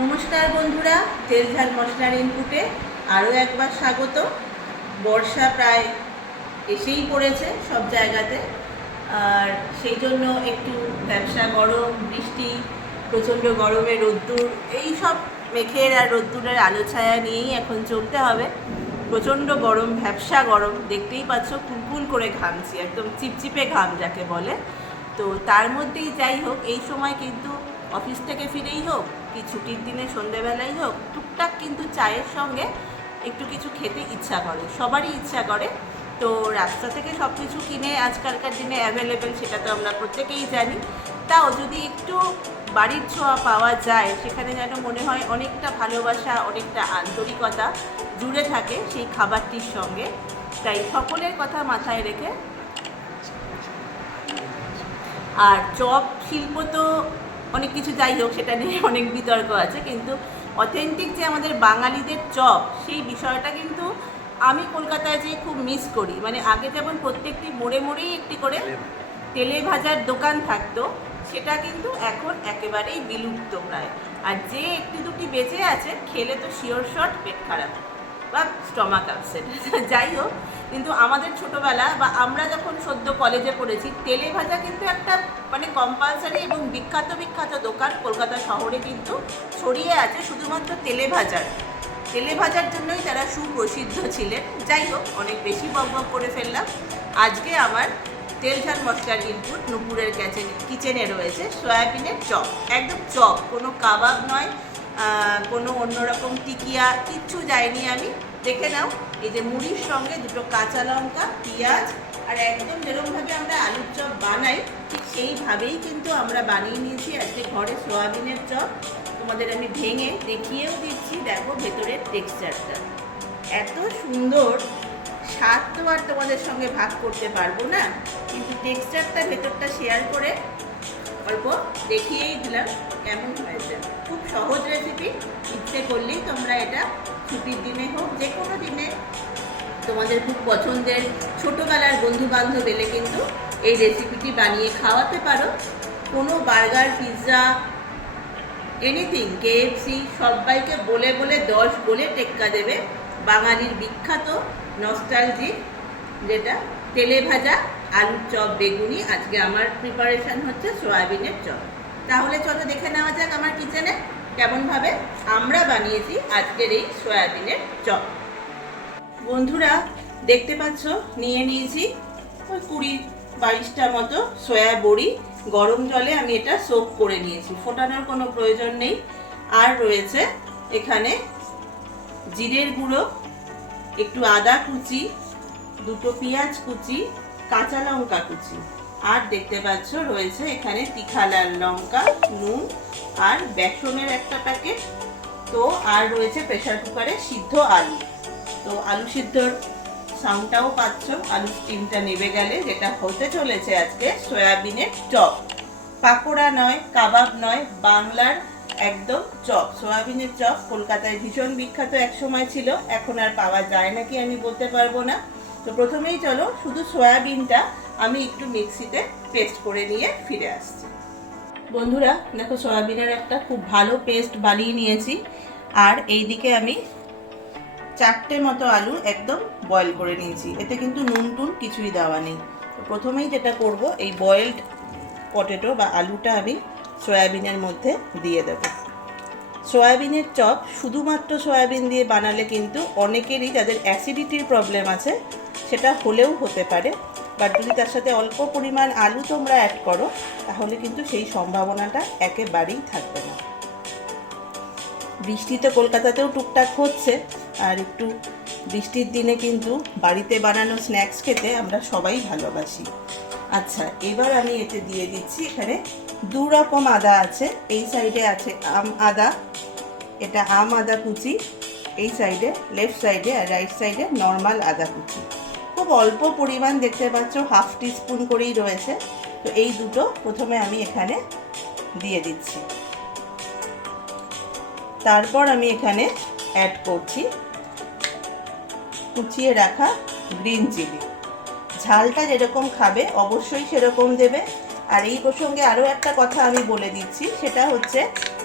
নমস্কার বন্ধুরা, তেল ঝাল মশলার ইনপুটে আরও একবার স্বাগত। বর্ষা প্রায় এসেই পড়েছে সব জায়গাতে, আর সেই জন্য একটু ব্যবসা, গরম, বৃষ্টি, প্রচণ্ড গরমে রোদ্দুর, এই সব মেঘের আর রোদ্দুরের আলো ছায়া নিয়েই এখন চলতে হবে। প্রচণ্ড গরম, ভ্যাবসা গরম, দেখতেই পাচ্ছ কুলকুল করে ঘামছি, একদম চিপচিপে ঘাম যাকে বলে। তো তার মধ্যেই যাই হোক, এই সময় কিন্তু অফিস থেকে ফিরেই হোক কি ছুটির দিনে সন্ধেবেলাই হোক, টুকটাক কিন্তু চায়ের সঙ্গে একটু কিছু খেতে ইচ্ছা করে, সবারই ইচ্ছা করে। তো রাস্তা থেকে সব কিছু কিনে আজকালকার দিনে অ্যাভেলেবেল, সেটা তো আমরা প্রত্যেকেই জানি। তাও যদি একটু বাড়ির ছোঁয়া পাওয়া যায়, সেখানে যেন মনে হয় অনেকটা ভালোবাসা, অনেকটা আন্তরিকতা জুড়ে থাকে সেই খাবারটির সঙ্গে। তাই সকলের কথা মাথায় রেখে, আর চপ শিল্প তো অনেক কিছু, যাই হোক সেটা নিয়ে অনেক বিতর্ক আছে, কিন্তু অথেন্টিক যে আমাদের বাঙালিদের চপ, সেই বিষয়টা কিন্তু আমি কলকাতায় যেয়ে খুব মিস করি। মানে আগে যেমন প্রত্যেকটি মোড়ে মোড়েই একটি করে তেলে ভাজার দোকান থাকতো, সেটা কিন্তু এখন একেবারেই বিলুপ্ত প্রায়। আর যে একটি দুটি বেঁচে আছে, খেলে তো শিওর শট পেট খারাপ বা স্টমাক আপসেট। যাই হোক, কিন্তু আমাদের ছোটোবেলা বা আমরা যখন সদ্য কলেজে পড়েছি, তেলে ভাজা কিন্তু একটা মানে কম্পালসারি এবং বিখ্যাত বিখ্যাত দোকান কলকাতা শহরে কিন্তু ছড়িয়ে আছে, শুধুমাত্র তেলে ভাজার জন্যই তারা সুপ্রসিদ্ধ ছিলেন। যাই হোক, অনেক বেশি বকবক করে ফেললাম। আজকে আমার তেল ঝাল মশলার ইনপুট নুপুরের কিচেনে রয়েছে সয়াবিনের চপ, একদম চপ, কোনো কাবাব নয়, কোনো অন্যরকম টিকিয়া কিচ্ছু যায়নি। আমি দেখে নাও, এই যে মুড়ির সঙ্গে দুটো কাঁচা লঙ্কা, পেঁয়াজ, আর একদম যেরকমভাবে আমরা আলুর চপ বানাই ঠিক সেইভাবেই কিন্তু আমরা বানিয়ে নিয়েছি আজকে ঘরে সয়াবিনের চপ। তোমাদের আমি ভেঙে দেখিয়েও দিচ্ছি, দেখো ভেতরের টেক্সচারটা এত সুন্দর। স্বাদ তো আর তোমাদের সঙ্গে ভাগ করতে পারবো না, কিন্তু টেক্সচারটা, ভেতরটা শেয়ার করে অল্প দেখিয়েই দিলাম কেমন হয়েছে। খুব সহজ রেসিপি, ইচ্ছে করলেই তোমরা এটা ছুটির দিনে হোক, যে কোনো দিনে তোমাদের খুব পছন্দের ছোটোবেলার বন্ধু বান্ধব এলে কিন্তু এই রেসিপিটি বানিয়ে খাওয়াতে পারো। কোনো বার্গার, পিৎজা, এনিথিং, কেএফসি, সবাইকে বলে বলে 10 বলে টেক্কা দেবে বাঙালির বিখ্যাত নস্টালজিক যেটা তেলে ভাজা আলুর চপ বেগুনি। আজকে আমার প্রিপারেশান হচ্ছে সয়াবিনের চপ। তাহলে চলো দেখে নেওয়া যাক আমার কিচেনে কেমনভাবে আমরা বানিয়েছি আজকের এই সয়াবিনের চপ। বন্ধুরা দেখতে পাচ্ছ, নিয়ে নিয়েছি ওই 20-22টা মতো সয়া বড়ি। গরম জলে আমি এটা সোক করে নিয়েছি, ফোটানোর কোনো প্রয়োজন নেই। আর রয়েছে এখানে জিরের গুঁড়ো, একটু আদা কুচি, দুটো পেঁয়াজ কুচি, কাঁচা লঙ্কা কুচি, আর দেখতে পাচ্ছ রয়েছে এখানে তীখা লাল লঙ্কা, নুন, আর বেসনের একটা প্যাকেট। তো আর রয়েছে প্রেসার কুকারে সিদ্ধ আলু। তো আলু সিদ্ধর সাউন্ডটাও পাচ্ছ, আলু স্টিমটা নেবে গেলে, যেটা হতে চলেছে আজকে সয়াবিনের চপ। পাকোড়া নয়, কাবাব নয়, বাংলার একদম চপ, সয়াবিনের চপ। কলকাতায় ভীষণ বিখ্যাত এক সময় ছিল, এখন আর পাওয়া যায় নাকি আমি বলতে পারবো না। তো প্রথমেই চলো শুধু সয়াবিনটা আমি একটু মিক্সিতে পেস্ট করে নিয়ে ফিরে আসছি। বন্ধুরা দেখো, সয়াবিনের একটা খুব ভালো পেস্ট বানিয়ে নিয়েছি। আর এইদিকে আমি 4টে মতো আলু একদম বয়েল করে নিয়েছি, এতে কিন্তু নুন টুন কিছুই দেওয়া নেই। তো প্রথমেই যেটা করব, এই বয়েলড পটেটো বা আলুটা আমি সয়াবিনের মধ্যে দিয়ে দেব। সয়াবিনের চপ শুধুমাত্র সয়াবিন দিয়ে বানালে কিন্তু অনেকেরই, যাদের অ্যাসিডিটির প্রবলেম আছে, সেটা হলেও হতে পারে। বাট যদি তার সাথে অল্প পরিমাণ আলু তোমরা অ্যাড করো, তাহলে কিন্তু সেই সম্ভাবনাটা একেবারেই থাকবে না। বৃষ্টি তো কলকাতাতেও টুকটাক হচ্ছে, আর একটু বৃষ্টির দিনে কিন্তু বাড়িতে বানানো স্ন্যাক্স খেতে আমরা সবাই ভালোবাসি। আচ্ছা, এবার আমি এতে দিয়ে দিচ্ছি, এখানে 2 রকম আদা আছে। এই সাইডে আছে আম আদা, এটা আম আদা কুচি, এই সাইডে লেফট সাইডে আর রাইট সাইডে নর্মাল আদা কুচি। খুব অল্প পরিমাণ, দেখতে পাচ্ছ 1/2 টিস্পুন করেই রয়েছে। তো এই দুটো প্রথমে আমি এখানে দিয়ে দিচ্ছি। তারপর আমি এখানে অ্যাড করছি কুচিয়ে রাখা গ্রিন চিলি। ঝালটা যেরকম খাবে অবশ্যই সেরকম দেবে। আর এই প্রসঙ্গে আরও একটা কথা আমি বলে দিচ্ছি, সেটা হচ্ছে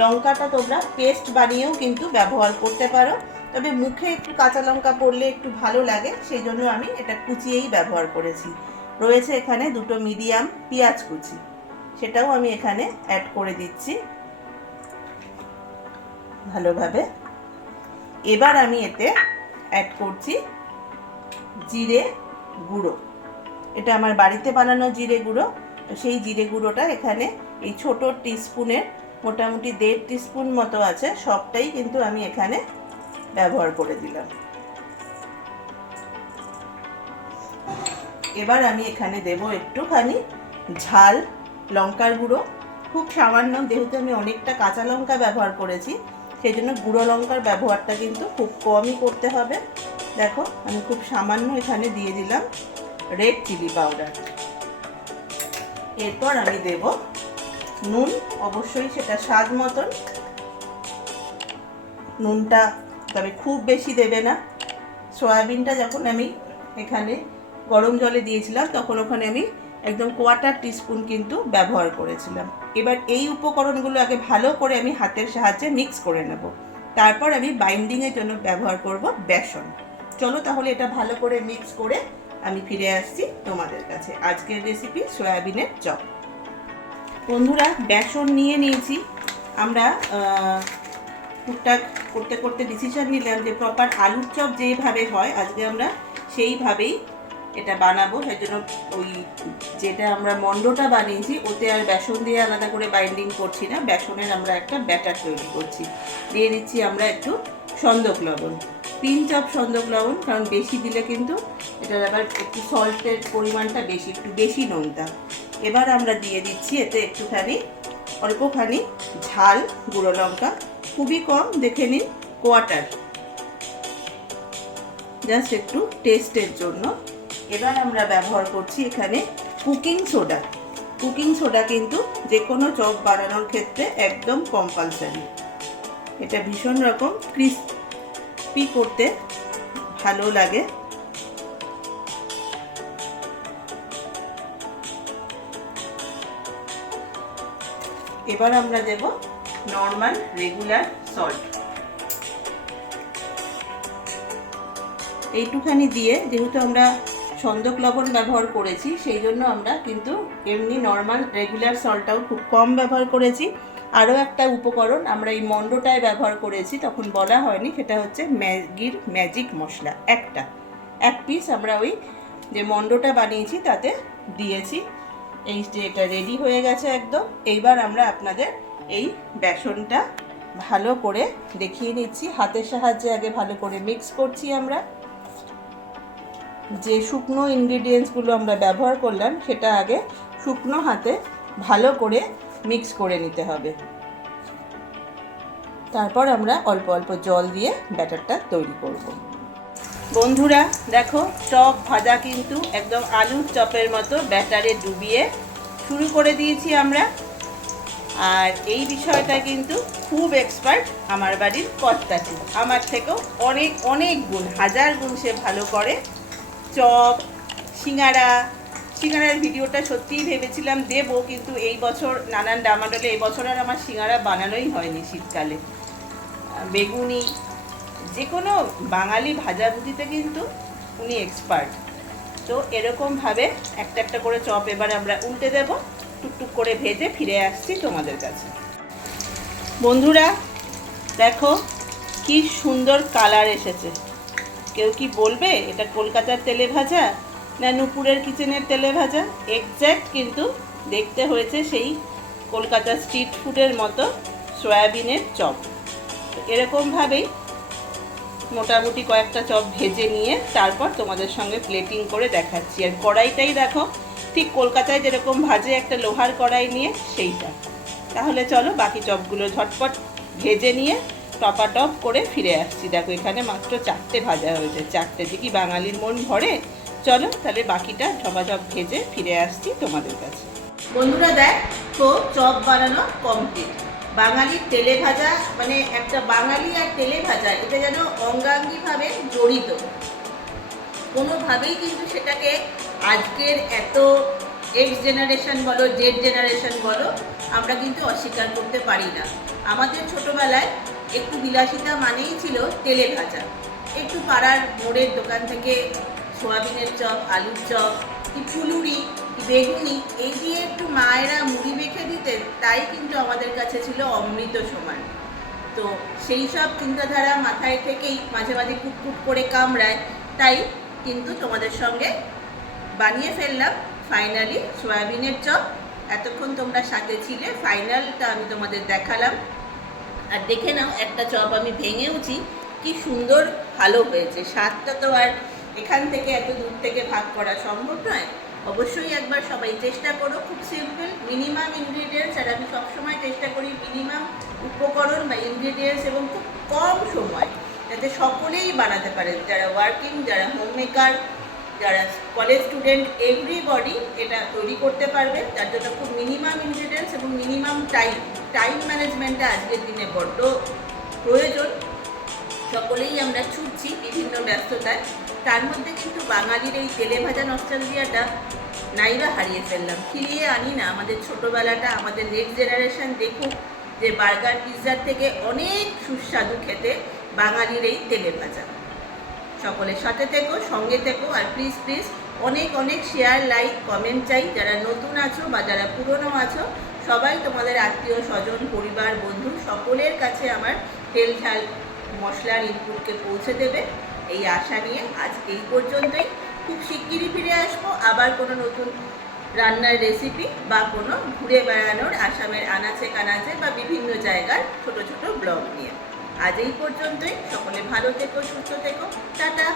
লঙ্কাটা তোমরা পেস্ট বানিয়েও কিন্তু ব্যবহার করতে পারো, তবে মুখে একটু কাঁচা লঙ্কা পড়লে একটু ভালো লাগে, সেই জন্য আমি এটা কুচিয়েই ব্যবহার করেছি। রয়েছে এখানে দুটো মিডিয়াম পেঁয়াজ কুচি, সেটাও আমি এখানে অ্যাড করে দিচ্ছি ভালোভাবে। এবার আমি এতে অ্যাড করছি জিরে গুঁড়ো। এটা আমার বাড়িতে বানানো জিরে গুঁড়ো, তো সেই জিরে গুঁড়োটা এখানে এই ছোট টিস্পুনের মোটামুটি 1.5 টিস্পুন মতো আছে, সবটাই কিন্তু আমি এখানে ব্যবহার করে দিলাম। এবার আমি এখানে দেব একটুখানি ঝাল লঙ্কার গুঁড়ো, খুব সামান্য, যেহেতু আমি অনেকটা কাঁচা লঙ্কা ব্যবহার করেছি সেই জন্য গুঁড়ো লঙ্কার ব্যবহারটা কিন্তু খুব কমই করতে হবে। দেখো আমি খুব সামান্য এখানে দিয়ে দিলাম রেড চিলি পাউডার। এরপর আমি দেব নুন, অবশ্যই সেটা স্বাদ মতন। নুনটা তবে খুব বেশি দেবে না। সয়াবিনটা যখন আমি এখানে গরম জলে দিয়েছিলাম তখন ওখানে আমি একদম 1/4 টিস্পুন কিন্তু ব্যবহার করেছিলাম। এবার এই উপকরণগুলো আগে ভালো করে আমি হাতের সাহায্যে মিক্স করে নেব, তারপর আমি বাইন্ডিংয়ের জন্য ব্যবহার করব বেসন। চলো তাহলে এটা ভালো করে মিক্স করে আমি ফিরে আসছি তোমাদের কাছে। আজকের রেসিপি সয়াবিনের চপ। বন্ধুরা, বেসন নিয়ে নিয়েছি আমরা। টুকটাক করতে করতে ডিসিশন নিলাম যে প্রপার আলুর চপ যেভাবে হয় আজকে আমরা সেইভাবেই এটা বানাবো। সেই জন্য ওই যেটা আমরা মন্ডটা বানিয়েছি ওতে আর বেসন দিয়ে আলাদা করে বাইন্ডিং করছি না, বেসনের আমরা একটা ব্যাটার তৈরি করছি। দিয়ে দিচ্ছি আমরা একটু সন্দক লবণ, পিঞ্চ অফ সন্দক লবণ, কারণ বেশি দিলে কিন্তু এটার আবার একটু সল্টের পরিমাণটা বেশি, একটু বেশি নোনতা। এবার আমরা দিয়ে দিচ্ছি এতে একটুখানি অল্পখানি ঝাল গুঁড়ো লঙ্কা, খুবই কম, দেখে নিন, 1/4, জাস্ট একটু টেস্টের জন্য। এবার আমরা ব্যবহার করছি এখানে কুকিং সোডা। কুকিং সোডা কিন্তু যে কোনো চপ বানানোর ক্ষেত্রে একদম কম্পালসারি। এটা ভীষণ রকম ক্রিস্পি করতে ভালো লাগে। এবার আমরা দেব নর্মাল রেগুলার সল্ট, এইটুখানি দিয়ে, যেহেতু আমরা সন্দক লবণ ব্যবহার করেছি সেই জন্য আমরা কিন্তু এমনি নর্মাল রেগুলার সল্টটাও খুব কম ব্যবহার করেছি। আরও একটা উপকরণ আমরা এই মন্ডটায় ব্যবহার করেছি, তখন বলা হয়নি, সেটা হচ্ছে ম্যাগির ম্যাজিক মশলা। এক পিস আমরা ওই যে মন্ডটা বানিয়েছি তাতে দিয়েছি। এই যে এটা রেডি হয়ে গেছে একদম। এইবার আমরা আপনাদের এই বেসনটা ভালো করে দেখিয়ে নিচ্ছি, হাতের সাহায্যে আগে ভালো করে মিক্স করছি আমরা। যে শুকনো ইনগ্রিডিয়েন্টসগুলো আমরা ব্যবহার করলাম সেটা আগে শুকনো হাতে ভালো করে মিক্স করে নিতে হবে, তারপর আমরা অল্প অল্প জল দিয়ে ব্যাটারটা তৈরি করব। বন্ধুরা দেখো, চপ ভাজা কিন্তু একদম আলুর চপের মতো ব্যাটারে ডুবিয়ে শুরু করে দিয়েছি আমরা। আর এই বিষয়টা কিন্তু খুব এক্সপার্ট আমার বাড়ির কর্তাটি, আমার থেকেও অনেক অনেক গুণ, 1000 গুণ সে ভালো করে চপ। সিঙ্গারার ভিডিওটা সত্যিই ভেবেছিলাম দেব, কিন্তু এই বছর নানান ডামাডোলে এই বছর আর আমার সিঙ্গারা বানানোই হয়নি। শীতকালে বেগুনি যে কোনো বাঙালি ভাজাভুজিতে কিন্তু উনি এক্সপার্ট। তো এরকমভাবে একটা একটা করে চপ এবার আমরা উল্টে দেব, টুকটুক করে ভেজে ফিরে আসছি তোমাদের কাছে। বন্ধুরা দেখো কি সুন্দর কালার এসেছে। কেউ কি বলবে এটা কলকাতার তেলে ভাজা না নুপুরের কিচেনের তেলে ভাজা? এক্স্যাক্ট কিন্তু দেখতে হয়েছে সেই কলকাতা স্ট্রিট ফুডের মতো সয়াবিনের চপ। এরকমভাবেই মোটামুটি কয়েকটা চপ ভেজে নিয়ে তারপর তোমাদের সঙ্গে প্লেটিং করে দেখাচ্ছি। আর কড়াইটাই দেখো ঠিক কলকাতায় যেরকম ভাজে একটা লোহার কড়াই নিয়ে সেইটা। তাহলে চলো বাকি চপগুলো ঝটপট ভেজে নিয়ে টপাটপ করে ফিরে আসছি। দেখো এখানে মাত্র 4টে ভাজা হয়েছে, 4টে যে কি বাঙালির মন ভরে। চলো তাহলে বাকিটা ঝপাঝপ ভেজে ফিরে আসছি তোমাদের কাছে। বন্ধুরা দেখো চপ বানানো কমপ্লিট। বাঙালির তেলে ভাজা মানে একটা বাঙালি আর তেলে ভাজা এটা যেন অঙ্গাঙ্গিভাবে জড়িত। কোনোভাবেই কিন্তু সেটাকে আজকের এত এক্স জেনারেশন বলো জেড জেনারেশন বলো আমরা কিন্তু অস্বীকার করতে পারি না। আমাদের ছোটবেলায় একটু বিলাসিতা মানেই ছিল তেলে ভাজা। একটু পাড়ার মোড়ের দোকান থেকে সোয়াবিনের চপ, আলুর চপ, কি ফুলুরি, কি বেগুনি, এই দিয়ে একটু মায়েরা মুড়ি মেখে দিতেন, তাই কিন্তু আমাদের কাছে ছিল অমৃত সমান। তো সেই সব চিন্তাধারা মাথায় থেকেই মাঝে মাঝে কুটকুট করে কামড়ায়, তাই কিন্তু তোমাদের সঙ্গে বানিয়ে ফেললাম ফাইনালি সয়াবিনের চপ। এতক্ষণ তোমরা সাথে ছিলে, ফাইনালটা আমি তোমাদের দেখালাম। আর দেখে নাও, একটা চপ আমি ভেঙেওছি, কি সুন্দর ভালো হয়েছে। স্বাদটা তো আর এখান থেকে এত দূর থেকে ভাগ করা সম্ভব নয়। অবশ্যই একবার সবাই চেষ্টা করো, খুব সিম্পল, মিনিমাম ইনগ্রিডিয়েন্টস। আর আমি সবসময় চেষ্টা করি মিনিমাম উপকরণ বা ইনগ্রিডিয়েন্টস এবং খুব কম সময়, যাতে সকলেই বানাতে পারে, যারা ওয়ার্কিং, যারা হোম মেকার, যারা কলেজ স্টুডেন্ট, এভরিবডি এটা তৈরি করতে পারবে। তার জন্য খুব মিনিমাম ইনগ্রিডিয়েন্টস এবং মিনিমাম টাইম ম্যানেজমেন্টটা আজকের দিনে বড্ড প্রয়োজন। সকলেই আমরা ছুটছি বিভিন্ন ব্যস্ততায়, তার মধ্যে কিন্তু বাঙালির এই তেলে ভাজা নস্টালজিয়াটা নাইবা হারিয়ে ফেললাম। ফিরিয়ে আনি না আমাদের ছোটোবেলাটা। আমাদের নেক্সট জেনারেশন দেখুক যে বার্গার পিৎজার থেকে অনেক সুস্বাদু খেতে বাঙালির এই তেলে ভাজা। সকলের সাথে থেকো, সঙ্গে থেকো, আর প্লিজ প্লিজ অনেক অনেক শেয়ার, লাইক, কমেন্ট চাই। যারা নতুন আছো বা যারা পুরনো আছো, সবাই তোমাদের আত্মীয় স্বজন, পরিবার, বন্ধু সকলের কাছে আমার তেল ঝাল মশলার ইনপুটকে পৌঁছে দেবে, এই আশা নিয়ে আজ এই পর্যন্তই। খুব শিগগিরই ফিরে আসবো আবার কোনো নতুন রান্নার রেসিপি বা কোনো ঘুরে বেড়ানোর আসামের আনাচে কানাচে বা বিভিন্ন জায়গার ছোট ছোট ব্লগ নিয়ে। আজ এই পর্যন্তই। সকলে ভালো থেকো, সুস্থ থেকো, টাটা।